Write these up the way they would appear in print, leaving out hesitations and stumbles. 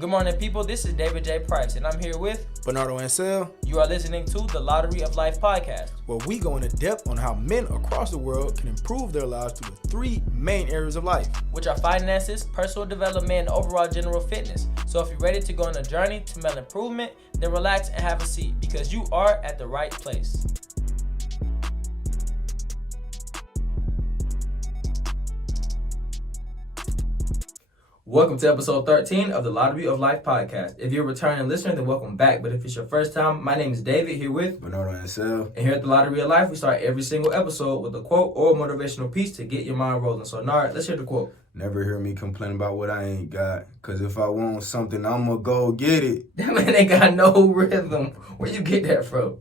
Good morning, people. This is David J. Price, and I'm here with Bernardo Ansel. You are listening to the Lottery of Life podcast, where we go into depth on how men across the world can improve their lives through the three main areas of life, which are finances, personal development, and overall general fitness. So if you're ready to go on a journey to mental improvement, then relax and have a seat because you are at the right place. Welcome to episode 13 of the Lottery of Life podcast. If you're a returning listener, then welcome back. But if it's your first time, my name is David, here with Bernardo Ansel. And here at the Lottery of Life, we start every single episode with a quote or a motivational piece to get your mind rolling. So, Nard, let's hear the quote. Never hear me complain about what I ain't got. Because if I want something, I'm going to go get it. That man ain't got no rhythm. Where you get that from?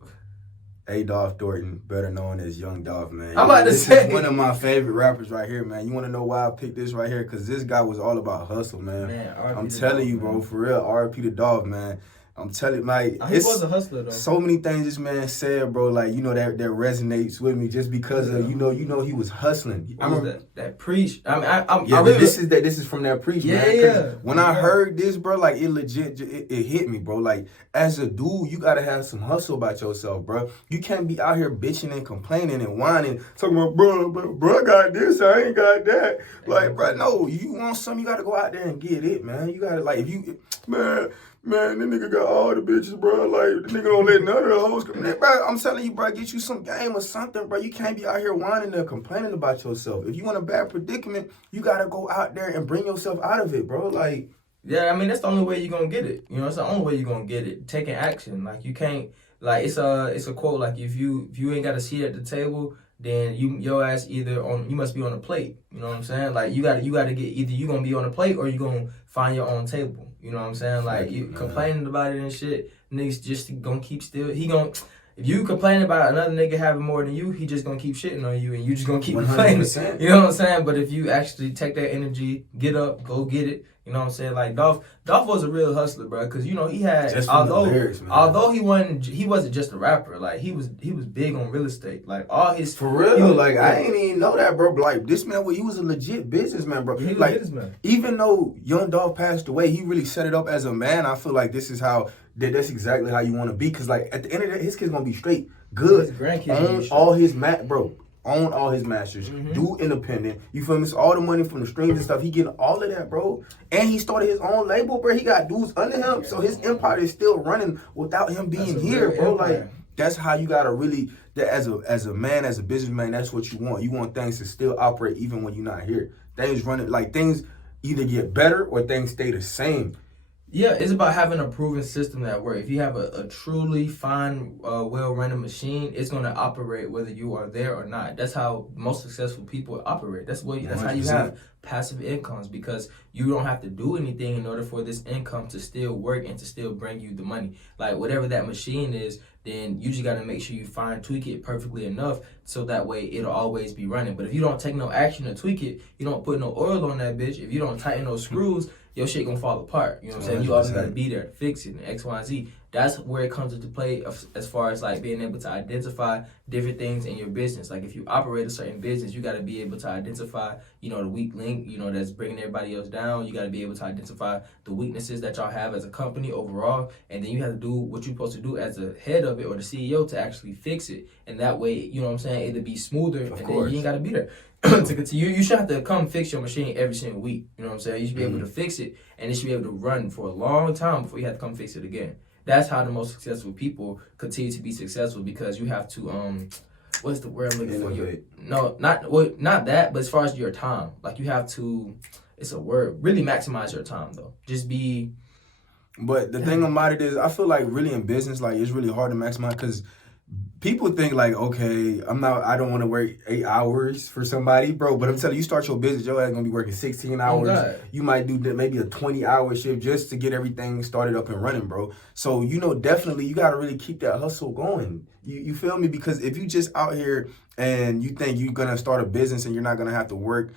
Dolph Thornton, better known as Young Dolph, man. I'm about to this say. is one of my favorite rappers right here, man. You want to know why I picked this right here? Because this guy was all about hustle, man. I'm telling you, bro, for real, R.I.P. to Dolph, man. I'm telling you, like, he was a hustler, though. So many things this man said, bro, like, you know, that resonates with me just because of, you know, he was hustling. I remember that preach. This is from that preach, man. Yeah. When I heard this, bro, like, it legit, it hit me, bro. Like, as a dude, you gotta have some hustle about yourself, bro. You can't be out here bitching and complaining and whining, talking about, bro, I got this, I ain't got that. Like, bro, no, you want something, you gotta go out there and get it, man. You gotta, like, if you, Man, this nigga got all the bitches, bro. Like, the nigga don't let none of the hoes come in. Bro, I'm telling you, bro, get you some game or something, bro. You can't be out here whining and complaining about yourself. If you want a bad predicament, you got to go out there and bring yourself out of it, bro. Like, yeah, I mean, that's the only way you're going to get it. You know, it's the only way you're going to get it. Taking action. Like, you can't, like, it's a quote, like, if you ain't got a seat at the table, then your ass you must be on a plate. You know what I'm saying? Like, you gotta get, either you gonna be on a plate or you gonna find your own table. You know what I'm saying? Like, you complaining about it and shit, niggas just gonna keep still. If you complain about another nigga having more than you, he just gonna keep shitting on you and you just gonna keep complaining. You know what I'm saying? But if you actually take that energy, get up, go get it, you know what I'm saying? Like, Dolph was a real hustler, bro, because, you know, he had, although he wasn't just a rapper, like, he was big on real estate. Like, all his... For real, like, I ain't even know that, bro. Like, this man, he was a legit businessman, bro. He was like, a businessman. Even though Young Dolph passed away, he really set it up as a man. I feel like this is how... That's exactly how you want to be. Because, like, at the end of the day, his kid's going to be straight. Good. His grandkids Own all his masters. Mm-hmm. Do independent. You feel me? So all the money from the streams and stuff, he getting all of that, bro. And he started his own label, bro. He got dudes under him. So his empire is still running without him being here, bro. Empire. Like, that's how you got to really... As a man, as a businessman, that's what you want. You want things to still operate even when you're not here. Things running... Like, things either get better or things stay the same. Yeah, it's about having a proven system that works. If you have a truly fine, well-running machine, it's going to operate whether you are there or not. That's how most successful people operate. That's how you have passive incomes, because you don't have to do anything in order for this income to still work and to still bring you the money. Like, whatever that machine is, then you just got to make sure you tweak it perfectly enough so that way it'll always be running. But if you don't take no action to tweak it, you don't put no oil on that bitch, if you don't tighten those screws, your shit gonna fall apart. You know what I'm saying? You always gotta be there to fix it and X, Y, and Z. That's where it comes into play as far as, like, being able to identify different things in your business. Like, if you operate a certain business, you gotta be able to identify, you know, the weak link, you know, that's bringing everybody else down. You gotta be able to identify the weaknesses that y'all have as a company overall. And then you have to do what you're supposed to do as a head of it or the CEO to actually fix it. And that way, you know what I'm saying, it'll be smoother and then you ain't gotta be there. To continue, you should have to come fix your machine every single week. You know what I'm saying? You should be able to fix it, and it should be able to run for a long time before you have to come fix it again. That's how the most successful people continue to be successful, because you have to what's the word I'm looking for? Not that, but as far as your time, like, you have to. It's a word. Really maximize your time, though. Just be. But the thing about it is, I feel like really in business, like, it's really hard to maximize because people think, like, okay, I don't want to work 8 hours for somebody, bro. But I'm telling you, start your business, your ass gonna be working 16 hours. You might do maybe a 20-hour shift just to get everything started up and running, bro. So, you know, definitely you gotta really keep that hustle going. You feel me? Because if you just out here and you think you're gonna start a business and you're not gonna have to work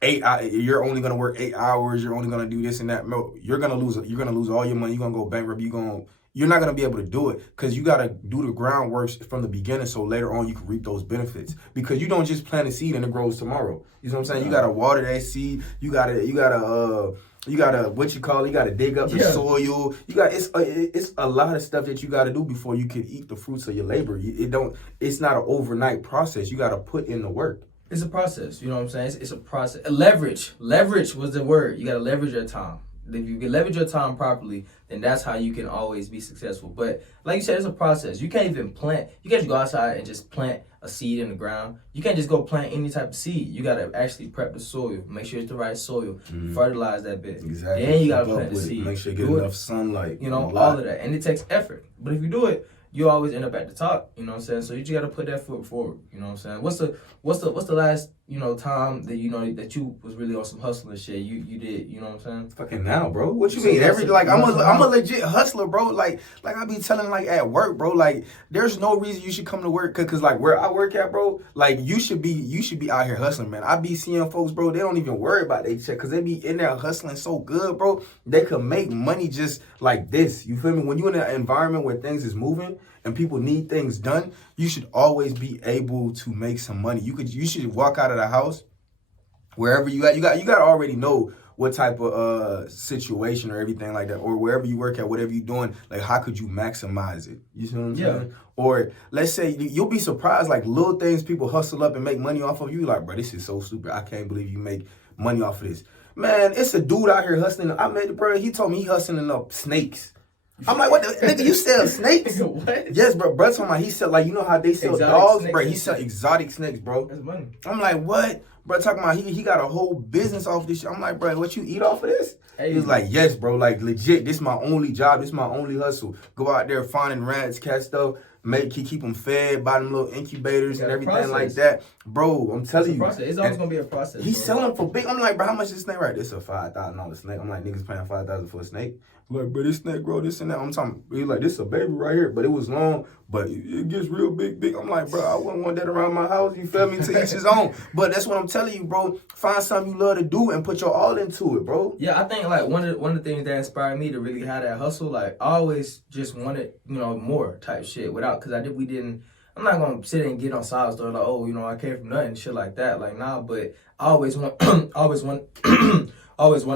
8 hours, you're only gonna work 8 hours, you're only gonna do this and that. No, you're gonna lose all your money. You're gonna go bankrupt. you're not gonna be able to do it because you gotta do the groundwork from the beginning so later on you can reap those benefits. Because you don't just plant a seed and it grows tomorrow. You know what I'm saying? You gotta water that seed. You gotta what you call it? You gotta dig up the soil. It's a lot of stuff that you gotta do before you can eat the fruits of your labor. It's not an overnight process. You gotta put in the work. It's a process. You know what I'm saying? It's a process. Leverage was the word. You gotta leverage your time. If you can leverage your time properly, then that's how you can always be successful. But like you said, it's a process. You can't even plant. You can't just go outside and just plant a seed in the ground. You can't just go plant any type of seed. You got to actually prep the soil. Make sure it's the right soil. Fertilize that bit. Exactly. Then you got to plant the seed. Make sure you get enough sunlight. You know, all of that. And it takes effort. But if you do it, you always end up at the top, you know what I'm saying? So you just gotta put that foot forward, you know what I'm saying? What's the last, time that that you was really on some hustling shit you did, you know what I'm saying? Fucking now, bro. What you mean? I'm a legit hustler, bro. Like I be telling at work, bro, like there's no reason you should come to work cause like where I work at, bro, like you should be out here hustling, man. I be seeing folks, bro, they don't even worry about their check cause they be in there hustling so good, bro. They could make money just like this. You feel me? When you're in an environment where things is moving and people need things done, you should always be able to make some money. You should walk out of the house, wherever you at. You got to already know what type of situation or everything like that, or wherever you work at, whatever you're doing, like how could you maximize it? You see what I'm saying? Or let's say you'll be surprised, like little things people hustle up and make money off of. You like, bro, this is so stupid. I can't believe you make money off of this. Man, it's a dude out here hustling. I met the bro. He told me he hustling up snakes. I'm like, what the nigga, you sell snakes? What? Yes, bro. Bro told me he sell, like, you know how they sell Exotic dogs, snakes. bro? He sell exotic snakes, bro. That's money. I'm like, what? Bro talking about he got a whole business off this shit. I'm like, bro, what you eat off of this? Hey. He was like, yes, bro, like legit. This is my only job. This is my only hustle. Go out there finding rats, cat stuff, keep them fed, buy them little incubators and everything like that. Bro, I'm telling you. It's always gonna be a process. He's selling for big. I'm like, bro, how much is this snake? Right, this is a $5,000 snake. I'm like, niggas paying $5,000 for a snake. I'm like, bro, this snake grow this and that. I'm talking. He's like, this is a baby right here, but it was long, but it gets real big. I'm like, bro, I wouldn't want that around my house. You feel me? To each his own. But that's what I'm telling you, bro. Find something you love to do and put your all into it, bro. Yeah, I think like one of the things that inspired me to really have that hustle, like I always just wanted, more type shit without, cause I'm not gonna sit and get on side stories like, oh, I came from nothing, shit like that. Like, nah, but I always wanted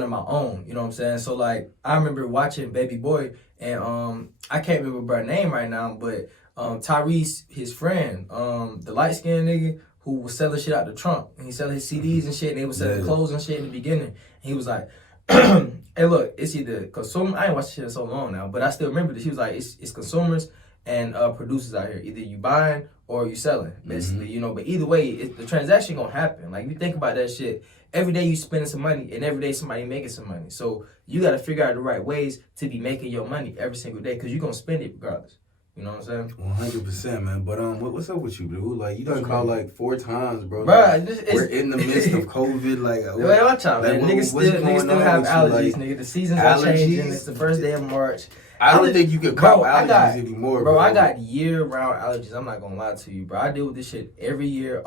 my own, you know what I'm saying? So like I remember watching Baby Boy and I can't remember her name right now, but Tyrese, his friend, the light skinned nigga who was selling shit out the trunk, and he selling his CDs and shit, and they was selling clothes and shit in the beginning. And he was like, hey look, it's either consumer, I ain't watched shit in so long now, but I still remember this. He was like, it's consumers and producers out here. Either you buying or you selling, basically, but either way, the transaction gonna happen. Like, if you think about that shit, every day you spending some money, and every day somebody making some money. So you gotta figure out the right ways to be making your money every single day, because you're gonna spend it regardless. You know what I'm saying? 100%, man. But what's up with you, dude? Like, you done called like 4 times, bro. Bro, like, we're in the midst of COVID. Like, wait, watch out, man. Niggas still have allergies, nigga. The seasons are changing. It's the first day of March. I don't think you can call allergies anymore, bro. I got year-round allergies. I'm not gonna lie to you, bro. I deal with this shit every year,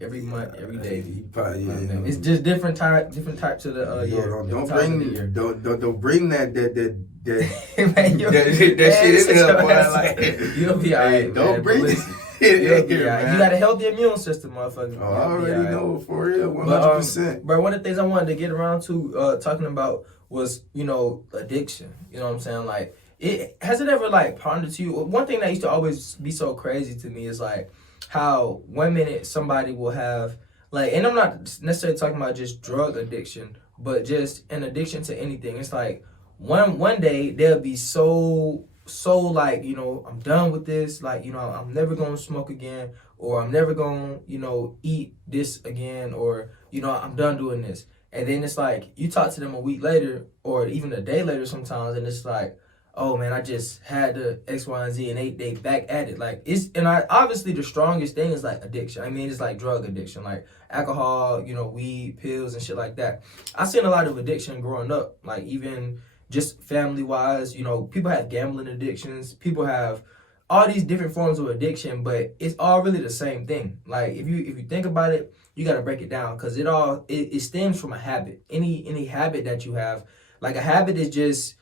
every month, every day. It's just different types of the year. Don't bring that man, that shit in there, boy. Like, you'll be alright. Don't bring it. You got a healthy immune system, motherfucker. I already know, for real, 100%. But one of the things I wanted to get around to talking about was, addiction. You know what I'm saying? Like, has it ever like pondered to you? One thing that used to always be so crazy to me is like how 1 minute somebody will have like, and I'm not necessarily talking about just drug addiction, but just an addiction to anything. It's like one day they'll be so like, I'm done with this. Like, I'm never gonna smoke again, or I'm never gonna, eat this again, or, I'm done doing this. And then it's like you talk to them a week later, or even a day later sometimes, and it's like, oh man, I just had the X, Y, and Z, and they back at it. Like, obviously the strongest thing is like addiction. I mean, it's like drug addiction, like alcohol, weed, pills, and shit like that. I've seen a lot of addiction growing up, like even just family wise. People have gambling addictions. People have all these different forms of addiction, but it's all really the same thing. Like, if you think about it, you got to break it down, because it stems from a habit. Any habit that you have, like a habit is just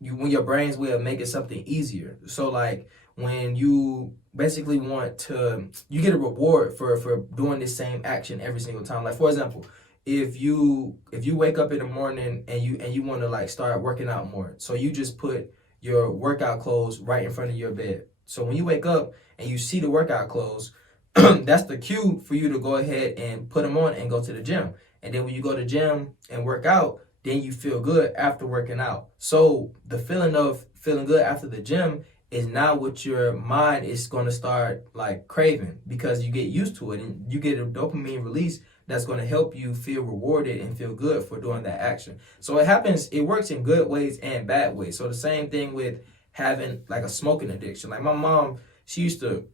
when your brain's way of making something easier. So like when you basically you get a reward for doing this same action every single time. Like for example, if you wake up in the morning and you want to like start working out more, so you just put your workout clothes right in front of your bed. So when you wake up and you see the workout clothes, that's the cue for you to go ahead and put them on and go to the gym. And then when you go to the gym and work out, then you feel good after working out. So the feeling of feeling good after the gym is now what your mind is going to start like craving, because you get used to it and you get a dopamine release that's going to help you feel rewarded and feel good for doing that action. So it works in good ways and bad ways. So the same thing with having like a smoking addiction. Like my mom, she used to,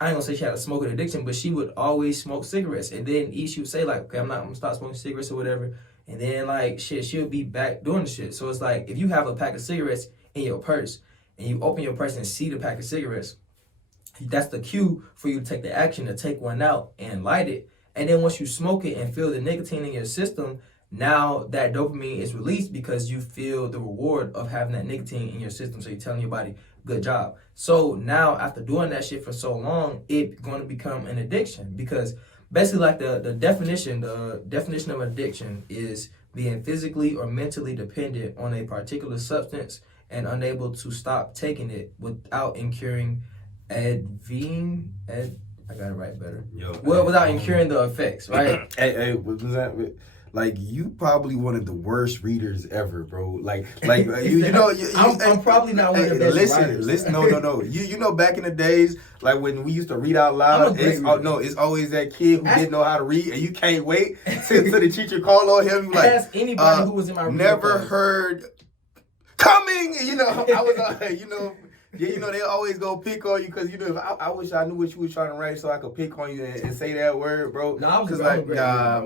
I ain't gonna say she had a smoking addiction, but she would always smoke cigarettes. And then she would say like, okay, I'm gonna stop smoking cigarettes or whatever. And then like she would be back doing the shit. So it's like, if you have a pack of cigarettes in your purse and you open your purse and see the pack of cigarettes, that's the cue for you to take the action to take one out and light it. And then once you smoke it and feel the nicotine in your system, now that dopamine is released because you feel the reward of having that nicotine in your system. So you're telling your body, good job. So now after doing that shit for so long, it's going to become an addiction, because basically like the definition of addiction is being physically or mentally dependent on a particular substance and unable to stop taking it without incurring I got it right better. Without incurring the effects, right? Hey, what was that? Like, you probably one of the worst readers ever, bro. Like you know, I'm probably not one of the best writers. Listen, no. You know, back in the days, like when we used to read out loud, it's always that kid who didn't know how to read, and you can't wait till the teacher call on him. Like, ask anybody who was in my reading never class. Heard coming. You know, I was, you know. Yeah, you know, they always go pick on you because, you know, I wish I knew what you were trying to write so I could pick on you and say that word, bro. No, I was like, nah.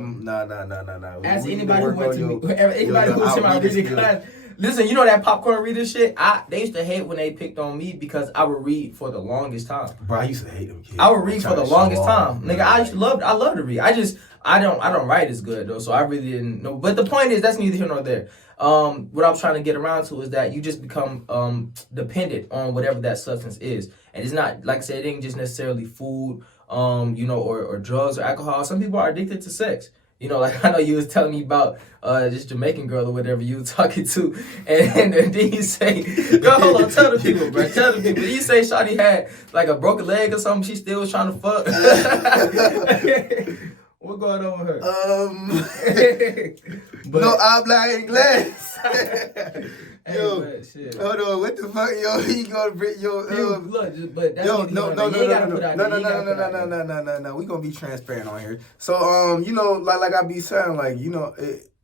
Ask anybody who went to me, anybody who was in my reading class. Listen, you know that popcorn reader shit? They used to hate when they picked on me because I would read for the longest time. Bro, I used to hate them kids. I would read for the longest time. Nigga, I love to read. I don't write as good though, so I really didn't know. But the point is, that's neither here nor there. What I'm trying to get around to is that you just become dependent on whatever that substance is. And it's not, like I said, it ain't just necessarily food, you know, or drugs or alcohol. Some people are addicted to sex. You know, like I know you was telling me about this Jamaican girl or whatever you were talking to, and then you say, "Girl, hold on, tell the people, bro, tell the people." You say Shawty had like a broken leg or something. She still was trying to fuck. What going on with her? No habla inglés. Yo, hey, shit. Hold on, what the fuck, yo? You gonna bring look, but that's no. We gonna be transparent on here. So, you know, like I be saying, like, you know,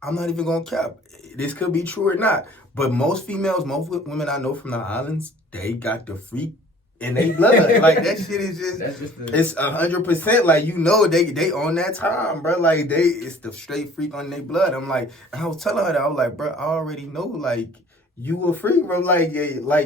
I'm not even gonna cap. This could be true or not. But most females, most women I know from the islands, they got the freak in their blood. Like, that shit is it's 100%. Like, you know, they on that time, bro. Like, it's the straight freak on their blood. I'm like, and I was telling her that, I was like, bro, I already know, like, you a freak, bro. Like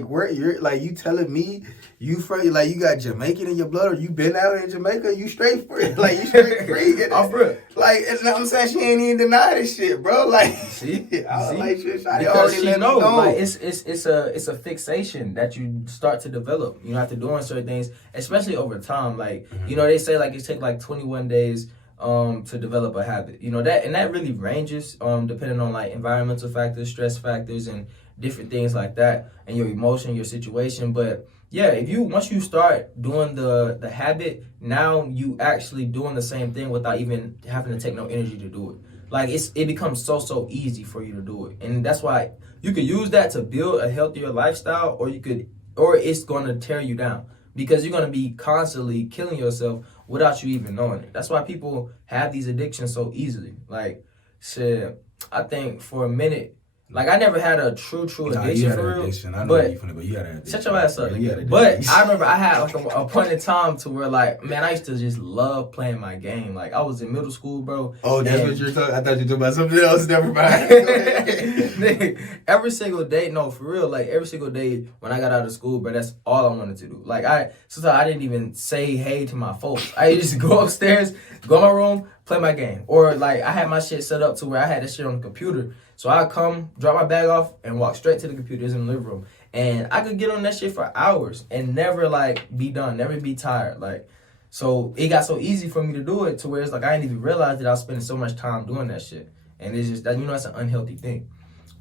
where you're, like, you telling me you free, like, you got Jamaican in your blood, or you been out in Jamaica, you straight free. Like, you straight free. I'm free. Like, and I'm saying, she ain't even deny this shit, bro. Like, see? I was like, shit, because she know. Like, it's a fixation that you start to develop, you know, after doing certain things, especially over time. Like, you know, they say like it take like 21 days to develop a habit. You know, that really ranges depending on like environmental factors, stress factors, and different things like that, and your emotion, your situation. But yeah, once you start doing the habit, now you actually doing the same thing without even having to take no energy to do it. Like, it becomes so easy for you to do it. And that's why you could use that to build a healthier lifestyle, or it's going to tear you down, because you're going to be constantly killing yourself without you even knowing it. That's why people have these addictions so easily. Like, shit, I think for a minute, like, I never had a true addiction for real. I know you finna go. You had an addiction. Shut your ass up. Yeah, but I remember I had like a point in time to where, like, man, I used to just love playing my game. Like, I was in middle school, bro. Oh, that's what you're talking. I thought you were talking about something else. Never mind. Every single day, no, for real. Like, every single day when I got out of school, bro, that's all I wanted to do. Like, sometimes I didn't even say hey to my folks. I used to go upstairs, go in my room, play my game. Or, like, I had my shit set up to where I had this shit on the computer. So I come, drop my bag off, and walk straight to the computers in the living room. And I could get on that shit for hours and never like be done, never be tired. Like, so it got so easy for me to do it to where it's like I didn't even realize that I was spending so much time doing that shit. And it's just that, you know, that's an unhealthy thing.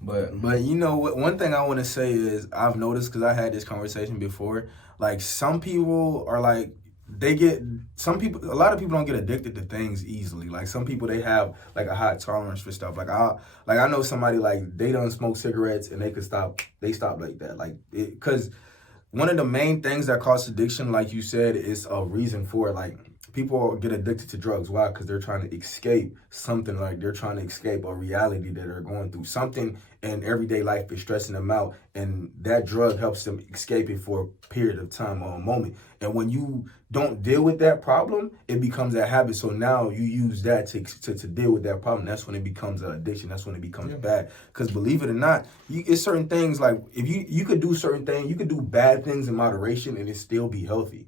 But you know what? One thing I want to say is I've noticed, because I had this conversation before. Like, some people are like, a lot of people don't get addicted to things easily. Like, some people, they have like a high tolerance for stuff. Like I know somebody, like, they don't smoke cigarettes and they stop like that. Like, because one of the main things that cause addiction, like you said, is a reason for it. Like, people get addicted to drugs. Why? Because they're trying to escape something. Like, they're trying to escape a reality that they're going through. Something in everyday life is stressing them out, and that drug helps them escape it for a period of time or a moment. And when you don't deal with that problem, it becomes a habit. So now you use that to deal with that problem. That's when it becomes an addiction. That's when it becomes bad. Because believe it or not, it's certain things, like, if you could do certain things, you could do bad things in moderation and it still be healthy.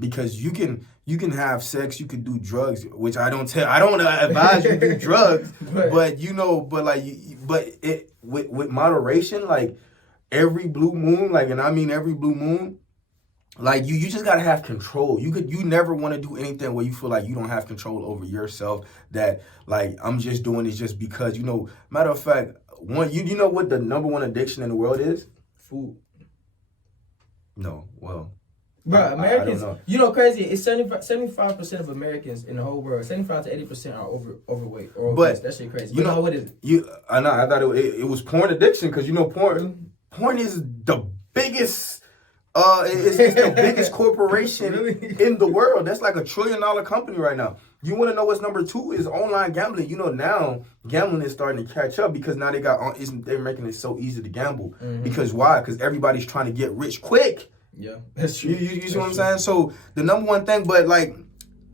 Because you can have sex, you can do drugs, which I don't advise you to do drugs, but you know, with moderation, like every blue moon, like, and I mean every blue moon, like you just gotta have control. You never want to do anything where you feel like you don't have control over yourself. That, like, I'm just doing this just because, you know. Matter of fact, you know what the number one addiction in the world is? Food. No, well. Bro, Americans, I don't know. you know, crazy. It's 75% of Americans in the whole world, 75 to 80% are overweight or obese. But that shit crazy. You know what is it? I know. I thought it was porn addiction, because, you know, porn is the biggest. It's the biggest corporation in the world. That's like $1 trillion company right now. You want to know what's number 2 is online gambling. You know, now gambling is starting to catch up, because now they're making it so easy to gamble. Because why? Because everybody's trying to get rich quick. Yeah, that's true. You see what I'm saying? So the number one thing, but like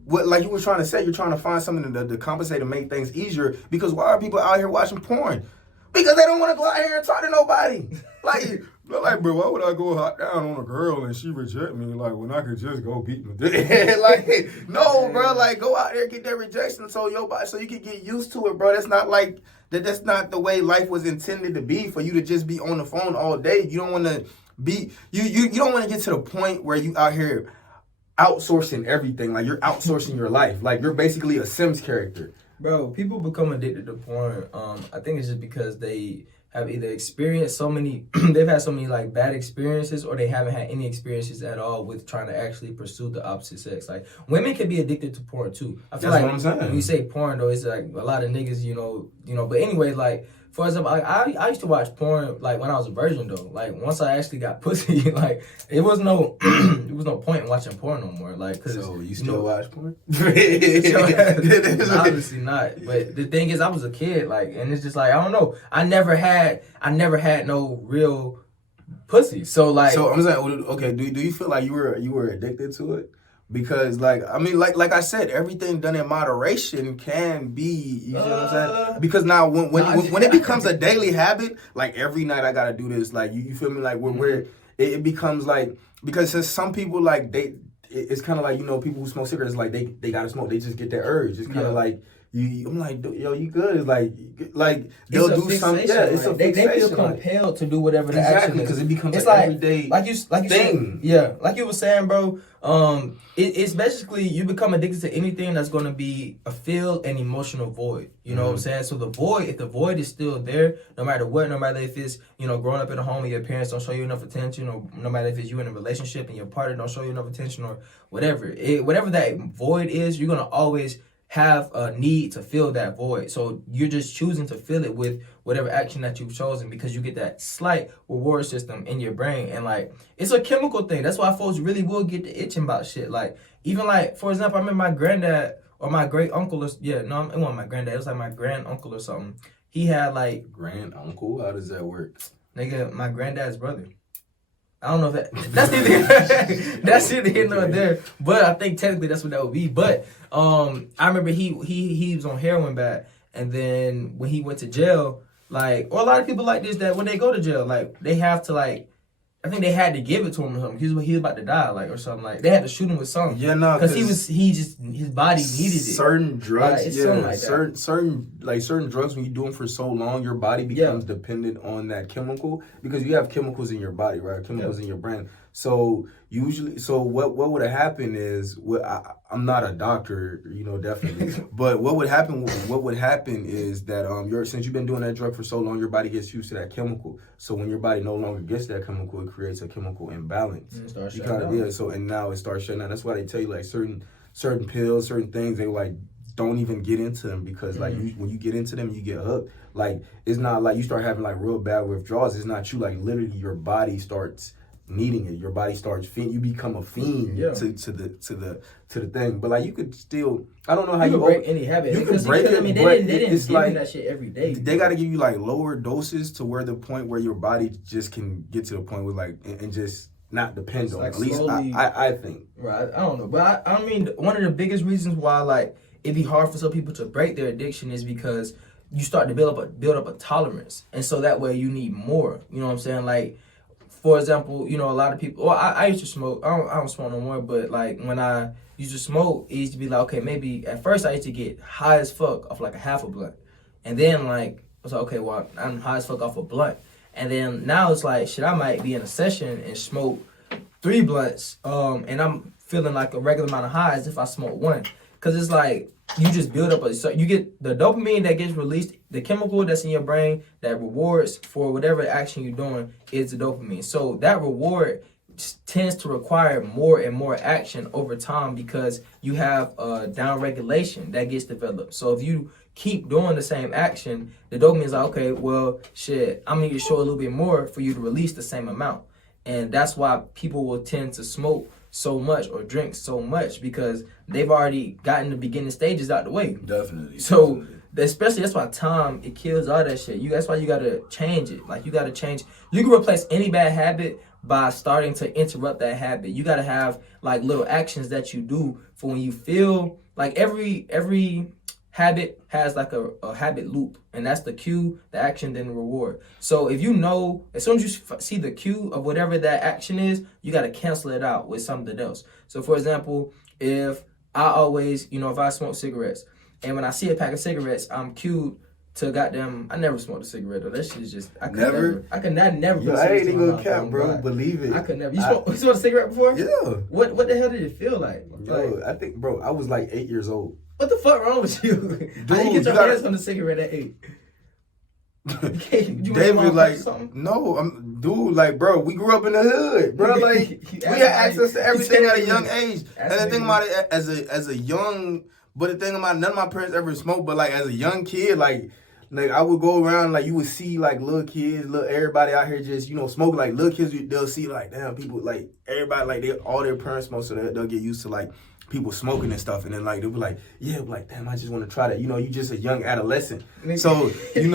you were trying to say, you're trying to find something to compensate and make things easier. Because why are people out here watching porn? Because they don't want to go out here and talk to nobody. Like, bro, why would I go hot down on a girl and she reject me? Like, when I could just go beat me. Like, no, bro. Like, go out there and get that rejection so you can get used to it, bro. That's not like that. That's not the way life was intended to be, for you to just be on the phone all day. You don't want to be. You don't want to get to the point where you out here outsourcing everything. Like, you're outsourcing your life. Like, you're basically a Sims character. Bro, people become addicted to porn. I think it's just because they have either experienced they've had so many like bad experiences, or they haven't had any experiences at all with trying to actually pursue the opposite sex. Like, women can be addicted to porn too. I feel That's like what I'm saying. when you say porn though, it's like a lot of niggas, you know. But anyway, like, for example, I used to watch porn like when I was a virgin though. Like, once I actually got pussy, like it was no point in watching porn no more. Like, cause So you still watch porn? Obviously not. But the thing is, I was a kid, like, and it's just like, I don't know. I never had no real pussy. So like, So I'm saying, okay, do you feel like you were addicted to it? Because, like, I mean, like I said, everything done in moderation can be, you know what I'm saying? Because now when it becomes a daily habit, like every night I gotta do this, like you feel me? Like where it becomes like, because some people, like, it's kind of like, you know, people who smoke cigarettes, like they gotta smoke, they just get that urge. It's kind of like, I'm like, yo, you good? It's like they'll do something. Yeah, it's a fixation. They feel compelled to do whatever the exactly, action is. because it becomes it's an like everyday like you thing. said, like you were saying, bro. It's basically you become addicted to anything that's going to be a feel and emotional void. You know what I'm saying? So if the void is still there, no matter what, no matter if it's, you know, growing up in a home and your parents don't show you enough attention, or no matter if it's you in a relationship and your partner don't show you enough attention, or whatever that void is, you're gonna always have a need to fill that void. So you're just choosing to fill it with whatever action that you've chosen, because you get that slight reward system in your brain. And like, it's a chemical thing. That's why folks really will get the itching about shit. Like, even like, for example, I remember my granddad or my great uncle, it wasn't my granddad, it was like my grand uncle or something. He had like... Grand uncle? How does that work? Nigga, my granddad's brother. I don't know if that's neither here nor there, but I think technically that's what that would be. But I remember he was on heroin bad, and then when he went to jail, like, or a lot of people like this, that when they go to jail, like, they have to like I think they had to give it to him or something. He was about to die, like, or something, like they had to shoot him with something. Yeah, no, because his body needed it. Certain drugs, it's yeah, something like that. certain drugs, when you do them for so long, your body becomes dependent on that chemical, because you have chemicals in your body, right? Chemicals in your brain. So usually, what would have happened is, I'm not a doctor, definitely, but what would happen is that since you've been doing that drug for so long, your body gets used to that chemical. So when your body no longer gets that chemical, it creates a chemical imbalance. So and now it starts shutting down. That's why they tell you like certain pills, certain things, they like don't even get into them, because like when you get into them, you get hooked. Like it's not like you start having like real bad withdrawals. It's not you, like literally your body starts needing it. Your body starts you become a fiend to the thing. But like you could still, I don't know how you break any habit. You can break it, I mean, they didn't give like that shit every day. They got to give you like lower doses to where the point where your body just can get to the point where like and just not depend on. Like at least slowly, I think. Right. I don't know, but I mean, one of the biggest reasons why like it'd be hard for some people to break their addiction is because you start to build up a tolerance, and so that way you need more. You know what I'm saying? Like, for example, a lot of people. Well, I used to smoke. I don't smoke no more. But like when I used to smoke, it used to be like, okay, maybe at first I used to get high as fuck off like a half a blunt, and then like I was like, okay, well I'm high as fuck off a blunt, and then now it's like shit. I might be in a session and smoke 3 blunts, and I'm feeling like a regular amount of high as if I smoke 1, because it's like you just build up so you get the dopamine that gets released, the chemical that's in your brain that rewards for whatever action you're doing is the dopamine. So that reward tends to require more and more action over time, because you have down regulation that gets developed. So if you keep doing the same action, the dopamine is like, okay, well, shit, I'm gonna need to show a little bit more for you to release the same amount. And that's why people will tend to smoke so much or drink so much, because they've already gotten the beginning stages out the way. Definitely. So especially that's why time, it kills all that shit. That's why you gotta change it. Like you gotta change. You can replace any bad habit by starting to interrupt that habit. You gotta have like little actions that you do for when you feel like every habit has like a habit loop, and that's the cue, the action, then the reward. So if you know, as soon as you see the cue of whatever that action is, you got to cancel it out with something else. So for example, if I always, if I smoke cigarettes, and when I see a pack of cigarettes, I'm cued to goddamn, I never smoked a cigarette though. That shit's just, I could never. I ain't even gonna cap, bro. Believe it. I could never. You smoked a cigarette before? Yeah. What the hell did it feel like? Yo, I think, bro, I was like 8 years old. What the fuck wrong with you? Dude, how you get your hands on the cigarette at 8? David, like, no, dude, like, bro, we grew up in the hood, bro. Like, we had access to everything at a young age. And the thing about it, as a young, but the thing about it, none of my parents ever smoked, but like as a young kid, like I would go around, like you would see like little kids, everybody out here just, smoke. Like little kids, they'll see like, damn, people, like everybody, like all their parents smoke, so they'll get used to like people smoking and stuff, and then like they'll be like, yeah, like damn, I just want to try that. You just a young adolescent, so some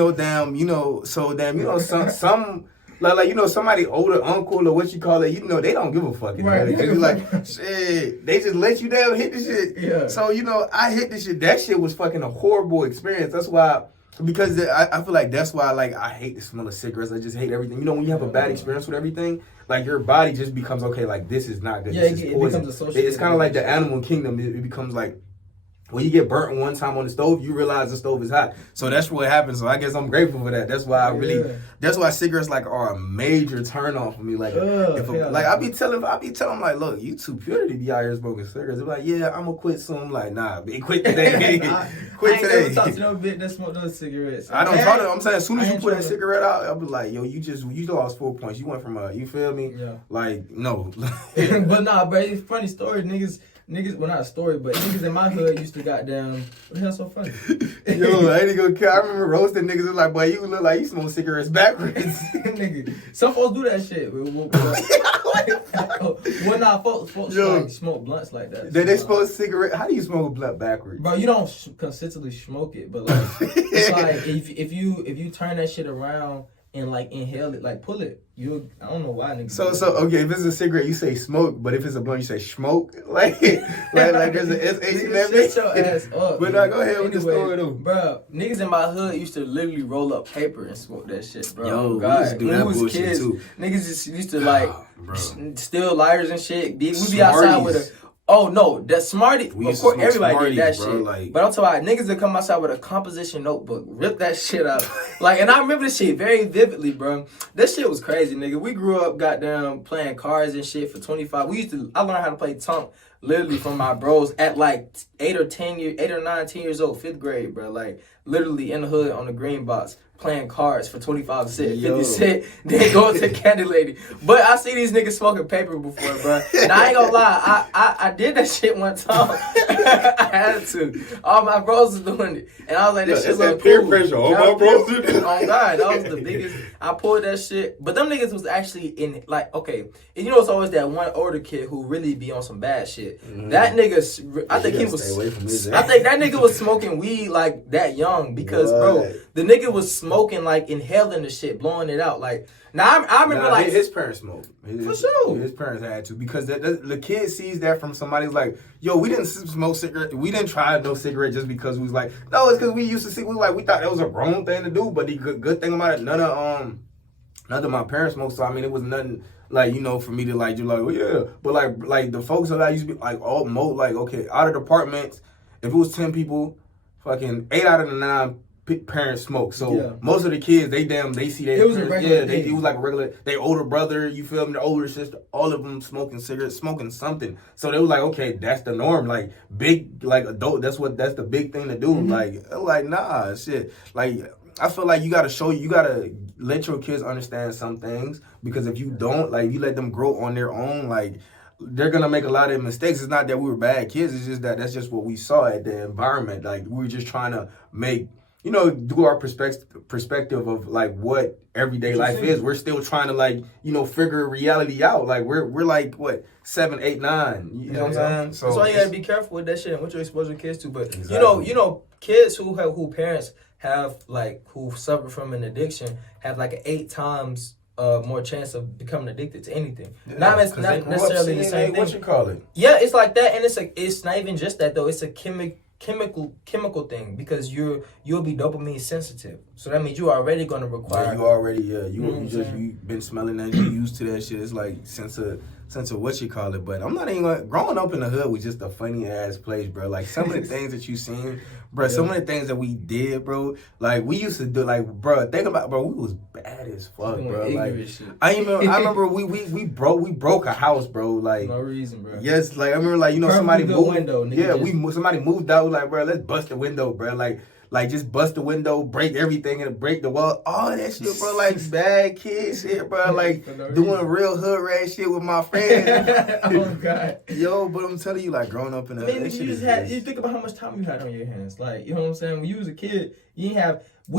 like somebody older uncle or what you call it, they don't give a fuck. Right? Because like shit, they just let you down, hit the shit. Yeah. So I hit the shit. That shit was fucking a horrible experience. That's why. Because I feel like that's why like I hate the smell of cigarettes. I just hate everything. When you have a bad experience with everything, like your body just becomes okay. Like this is not good. Yeah, this is poison. It's kind of like the animal kingdom. It becomes like when you get burnt one time on the stove, you realize the stove is hot. So that's what happens. So I guess I'm grateful for that. That's why that's why cigarettes like are a major turn on for me. Like I be telling like, look, you too pure to be out here smoking cigarettes. They're like, yeah, I'm gonna quit soon. I'm like, nah, be quit today. Quit today. I ain't never talked to no bitch that smoke those cigarettes. I don't talk to them. I'm saying as soon as you put that cigarette out, I'll be like, yo, you lost 4 points. You went from you feel me? Yeah. Like no. But nah, bro, it's a funny story, niggas, well not a story, but niggas in my hood used to goddamn, what the hell so funny? Yo, I ain't gonna care. I remember roasting niggas. It's like, boy, you look like you smoke cigarettes backwards. Nigga, some folks do that shit. Well, nah, folks like smoke blunts like that. They smoke cigarette. How do you smoke a blunt backwards? Bro, you don't consistently smoke it, but like, it's like if you turn that shit around and like inhale it, like pull it. I don't know why niggas. So do okay, if it's a cigarette, you say smoke, but if it's a blunt, you say smoke. Like there's an SH in that shut your bitch. ass up. But man. go ahead with the story though. Bro, niggas in my hood used to literally roll up paper and smoke that shit, bro. Yo, God. we used to do When that we was bullshit kids, too. niggas just used to like Bro. steal lighters and shit. We be outside with a. Oh no, that Smarty. We Of used to course, smoke everybody Smarties, did that bro, shit. like- But I'm talking about niggas that come outside with a composition notebook, rip that shit up. Like, and I remember this shit very vividly, bro. This shit was crazy, nigga. We grew up, goddamn, playing cards and shit for 25. I learned how to play Tunk literally from my bros at like 8 or 10 years old, 5th grade, bro. Like, literally in the hood on the green box. Playing cards for 25 cents, 50 cents, then going to Candy Lady. But I see these niggas smoking paper before, bro. And I ain't gonna lie, I did that shit one time. I had to. All my bros was doing it. And I was like, this shit look peer cool. pressure. All my bros do that. Oh God, that was the biggest. I pulled that shit. But them niggas was actually in, like, okay. And you know, it's always that one older kid who really be on some bad shit. That nigga, I think he was, I think that nigga was smoking weed like that young because, bro, the nigga was smoking, like, inhaling the shit, blowing it out. Like, now I remember, like, his parents smoked. For sure. His parents had to because the kid sees that from somebody's like, yo, we didn't smoke cigarette. We didn't try no cigarette just because we was like, no, it's because we used to see. We thought that was a grown thing to do. But the good thing about it, none of my parents smoked. So I mean, it was nothing like, you know, for me to like do like, well, yeah. But like the folks that I used to be like like, okay, out of the apartments, if it was 10 people, fucking 8 out of the 9 parents smoke. So most of the kids, they see that. It was a regular thing. It was like a regular. They older brother, you feel me? The older sister, all of them smoking cigarettes, smoking something. So they was like, okay, that's the norm. Like big, like adult. That's the big thing to do. Mm-hmm. Like nah, shit. Like I feel like you gotta let your kids understand some things because if you don't, like, you let them grow on their own, like, they're gonna make a lot of mistakes. It's not that we were bad kids. It's just that's just what we saw at the environment. Like we were just trying to make, you know, do our perspective of like what everyday life is. We're still trying to, like, you know, figure reality out. Like we're like what 7, 8, 9. You know what I'm saying? So that's why you gotta be careful with that shit and what you expose your kids to. But Exactly. you know, kids who parents have, like, who suffer from an addiction have like an 8 times more chance of becoming addicted to anything. Not necessarily the same thing. What you call it? Yeah, it's like that, and it's not even just that though. It's a chemical thing because you'll be dopamine sensitive. So that means you're already gonna require. You've been smelling that. You used to that shit. It's like sense of what you call it. But I'm not even growing up in the hood was just a funny ass place, bro. Like some of the things that you seen, bro. Some of the things that we did, bro. Like we used to do, like, bro. Think about, bro. We was bad as fuck, bro. Like I remember we broke a house, bro. Like no reason, bro. Yes, like I remember, like, you know, somebody the moved. window, nigga, Somebody moved out. Like, bro, let's bust the window, bro. Like just bust the window, break everything, and break the wall. All that shit, bro. Like bad kid shit, bro. Like doing real hood rat shit with my friends. Oh God. Yo, but I'm telling you, like growing up in the hood, you think about how much time you had on your hands. Like, you know what I'm saying? When you was a kid, we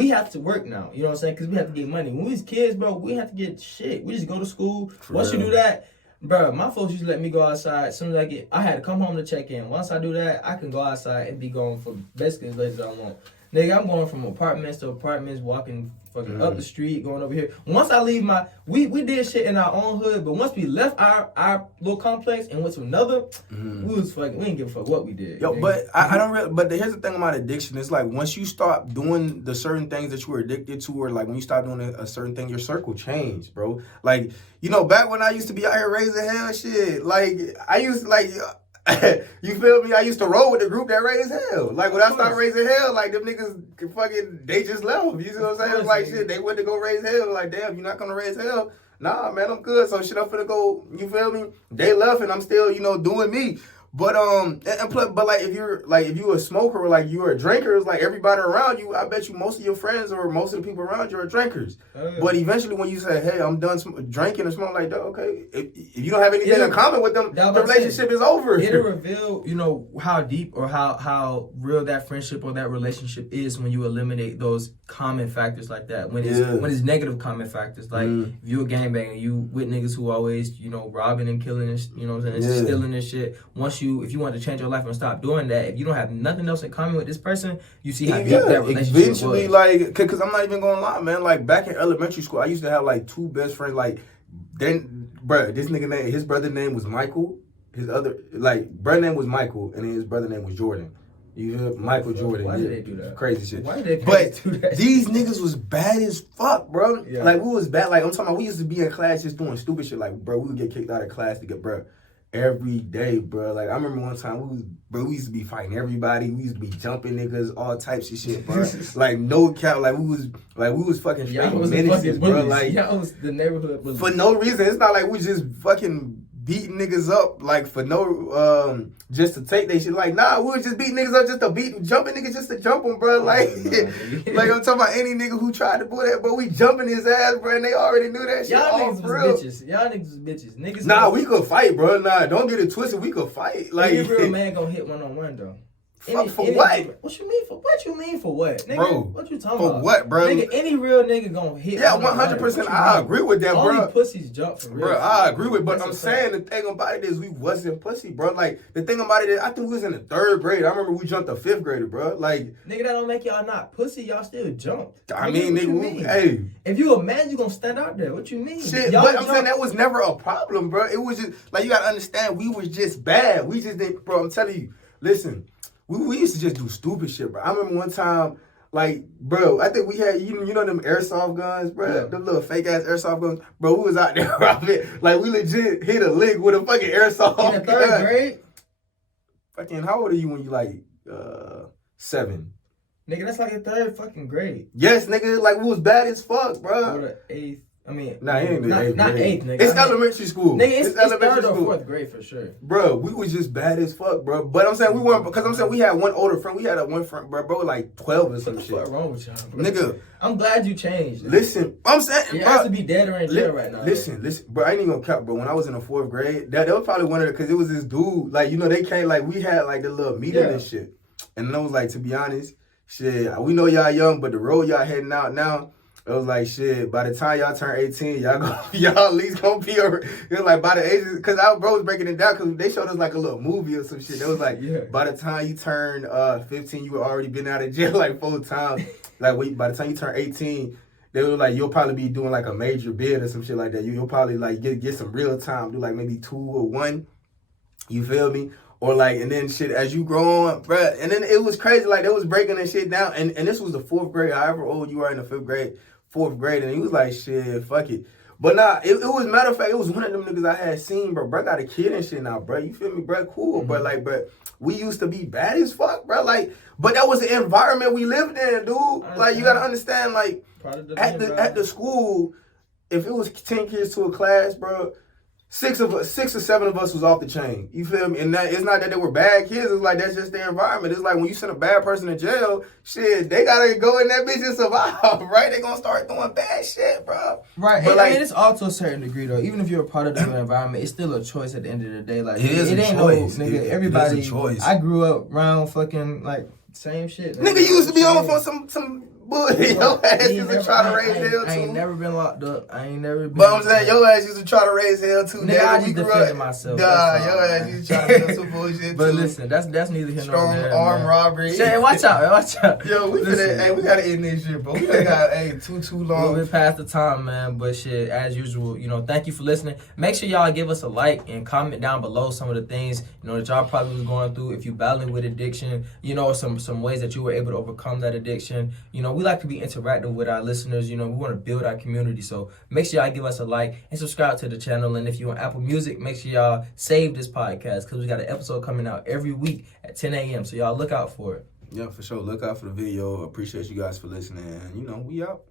have to work now. You know what I'm saying? Because we have to get money. When we was kids, bro, we have to get shit. We just go to school. Once you do that, bro, my folks used to let me go outside. As soon as I had to come home to check in. Once I do that, I can go outside and be going for basically as late as I want. Nigga, I'm going from apartments to apartments, walking fucking up the street, going over here. Once I leave we did shit in our own hood, but once we left our little complex and went to another, we didn't give a fuck what we did. Yo, but I don't really, but here's the thing about addiction. It's like once you stop doing the certain things that you were addicted to, or like when you stop doing a certain thing, your circle changed, bro. Like, you know, back when I used to be out here raising hell shit, like I used to, like, you feel me? I used to roll with the group that raised hell. Like when I started raising hell, like them niggas fucking, they just left. You see what I'm saying? Like shit, they went to go raise hell. Like, damn, you're not gonna raise hell? Nah, man, I'm good. So shit, I'm finna go. You feel me? They left, and I'm still, you know, doing me. But but like if you a smoker or like you're a drinker, it's like everybody around you, I bet you most of your friends or most of the people around you are drinkers. But eventually when you say, hey, I'm done drinking and smoking, like that, okay, if you don't have anything in common with them, the relationship is over. It'll reveal, you know, how deep or how real that friendship or that relationship is when you eliminate those common factors like that. When it's negative common factors, like if you a gangbanger, you with niggas who always, you know, robbing and killing and, you know what I'm saying, stealing and shit. Once if you want to change your life and stop doing that, if you don't have nothing else in common with this person, you see how deep that relationship eventually, was. like, cause I'm not even gonna lie, man. Like back in elementary school, I used to have like 2 best friends. Like, then, bro, this nigga name, his brother name was Michael. His other, like, brother name was Michael, and then his brother name was Jordan. You hear Michael Jordan? Why did they do that? Crazy shit. Why did they do that? These niggas was bad as fuck, bro. Yeah. Like we was bad. Like I'm talking about, we used to be in class just doing stupid shit. Like, bro, we would get kicked out of class to get, bro, every day, bro. Like I remember one time we used to be fighting everybody. We used to be jumping niggas, all types of shit, bro. Like no cap. Like we was fucking straight menaces, bro. Like y'all was the neighborhood bullies. for no reason. It's not like we just fucking beating niggas up like for no just to take they shit. Like nah, we was just beating niggas up just to jumping niggas just to jump them, bro. Like like I'm talking about any nigga who tried to pull that, but we jumping his ass, bro, and they already knew that shit. Y'all all niggas was for real. bitches. Y'all niggas was bitches. Niggas. Nah, we could fight, bro. Nah, don't get it twisted. We could fight. Like any real man gonna hit 1-on-1 though. Fuck, for what? What you mean for what? You mean for what, nigga? Bro, What you talking for about? what, bro? Nigga, any real nigga gonna hit. Yeah, 1-on-1. 100%. I agree with that, Only bro. pussies jump for real. Bro, I agree with, but That's I'm a saying fact. the thing about it is we wasn't pussy, bro. Like the thing about it is, I think we was in the 3rd grade. I remember we jumped a 5th grader, bro. Like, Nigga, that don't make y'all not pussy. Y'all still jumped. I mean, what you nigga, mean? hey, If you a man, you gonna stand out there. What you mean? shit. Y'all But I'm saying jumped. that was never a problem, bro. It was just like you gotta understand, we was just bad. We just didn't, bro. I'm telling you, listen. We used to just do stupid shit, bro. I remember one time, like, bro, I think we had, you know them airsoft guns, bro? Yeah. Them little fake-ass airsoft guns. Bro, we was out there robbing. Like, we legit hit a lick with a fucking airsoft In the 3rd grade? Fucking, how old are you when you, like, 7? Nigga, that's like the 3rd fucking grade. Yes, nigga, like, we was bad as fuck, Or bro. the 8th. I mean, Nah, it ain't the not 8th not grade. 8th, nigga. It's I mean, elementary school. Nigga, it's elementary 3rd school. or 4th grade for sure. Bro, we was just bad as fuck, bro. But I'm saying we weren't, because I'm saying we had one older friend. We had a one friend, bro, like 12 or some What the shit. fuck wrong with y'all, bro? Nigga, I'm glad you changed. listen, I'm saying, You bro. have to be dead or in jail right now. Listen, bro. I ain't even gonna count, bro. When I was in the 4th grade, that was probably one of the, because it was this dude, like, you know, they came, like, we had, like, the little meeting and shit. And I was like, to be honest, shit, we know y'all young, but the road y'all heading out now, it was like, shit, by the time y'all turn 18, y'all at least gonna be it was like, by the ages, because our bro was breaking it down, because they showed us, like, a little movie or some shit. It was like, by the time you turn 15, you were already been out of jail, like, 4 times. Like, by the time you turn 18, they were like, you'll probably be doing, like, a major bid or some shit like that. You'll probably, like, get some real time, do, like, maybe 2 or 1. You feel me? Or like, and then shit, as you grow on, bruh, and then it was crazy, like, they was breaking that shit down, and this was the 4th grade, however old you are in the 5th grade, 4th grade, and he was like, shit, fuck it. But nah, it was, matter of fact, it was one of them niggas I had seen, bro. Bro got a kid and shit now, bro. You feel me, bro? Cool, but like, bro, we used to be bad as fuck, bro. Like, but that was the environment we lived in, dude. Like, you gotta understand, like, at the school, if it was 10 kids to a class, bro, 6 or 7 of us was off the chain. You feel me? And that it's not that they were bad kids. It's like that's just their environment. It's like when you send a bad person to jail, shit, they gotta go in that bitch and survive, right? They gonna start doing bad shit, bro. Right, But I like, mean, it's all to a certain degree though. Even if you're a part of the environment, it's still a choice at the end of the day. Like It is a ain't choice. no nigga. It Everybody. is a choice. I grew up around fucking like same shit. nigga used to be on for some bullshit. Your ass used to try to raise hell I ain't too. never been locked up. I ain't never been. But I'm saying your ass used to try to raise hell too. Nigga, I We just grew defended up- myself. Nah, That's your all, ass man. used to try to do some bullshit too. But listen, that's neither here nor Strong there. arm man. robbery. Shit, watch out, man, watch out. Yo, we gotta end this shit, bro. We done got too A little long. bit past the time, man, but shit, as usual, you know, thank you for listening. Make sure y'all give us a like and comment down below some of the things, you know, that y'all probably was going through. If you battling with addiction, you know, some ways that you were able to overcome that addiction. You know, we like to be interactive with our listeners. You know, we want to build our community. So make sure y'all give us a like and subscribe to the channel. And if you're on Apple Music, make sure y'all save this podcast because we got an episode coming out every week at 10 a.m. So y'all look out for it. Yeah, for sure. Look out for the video. Appreciate you guys for listening. You know, we out.